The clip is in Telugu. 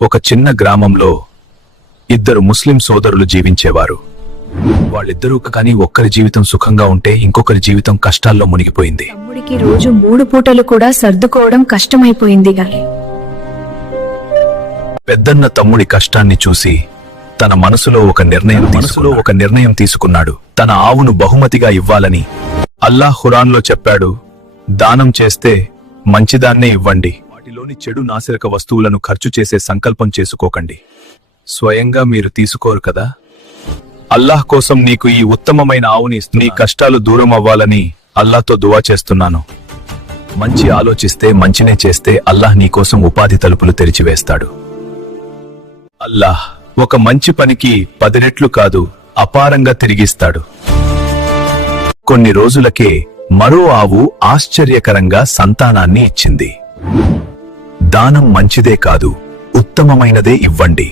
ఒక చిన్న గ్రామంలో ఇద్దరు ముస్లిం సోదరులు జీవించేవారు. వాళ్ళిద్దరూ కానీ ఒక్కరి జీవితం సుఖంగా ఉంటే ఇంకొకరి జీవితం కష్టాల్లో మునిగిపోయింది. తమ్ముడికి రోజు 3 పూటలు కూడా సర్దుకోవడం కష్టమైపోయింది. పెద్దన్న తమ్ముడి కష్టాన్ని చూసి తన మనసులో ఒక నిర్ణయం తీసుకున్నాడు. తన ఆవును బహుమతిగా ఇవ్వాలని. అల్లాహ్ ఖురాన్లో చెప్పాడు, దానం చేస్తే మంచిదాన్నే ఇవ్వండి. వాటిలోని చెడు నాసిరక వస్తువులను ఖర్చు చేసే సంకల్పం చేసుకోకండి. స్వయంగా మీరు తీసుకోరు కదా. అల్లాహ్ కోసం నీకు ఈ ఉత్తమమైన ఆవుని నీ కష్టాలు దూరం అవ్వాలని అల్లాహ్తో దువా చేస్తున్నాను. మంచి ఆలోచిస్తే మంచినే చేస్తే అల్లాహ్ నీకోసం ఉపాధి తలుపులు తెరిచివేస్తాడు. అల్లాహ్ ఒక మంచి పనికి 10 రెట్లు కాదు, అపారంగా తిరిగిస్తాడు. కొన్ని రోజులకే మరో ఆవు ఆశ్చర్యకరంగా సంతానాన్ని ఇచ్చింది. దానం మంచిదే కాదు, ఉత్తమమైనదే ఇవ్వండి.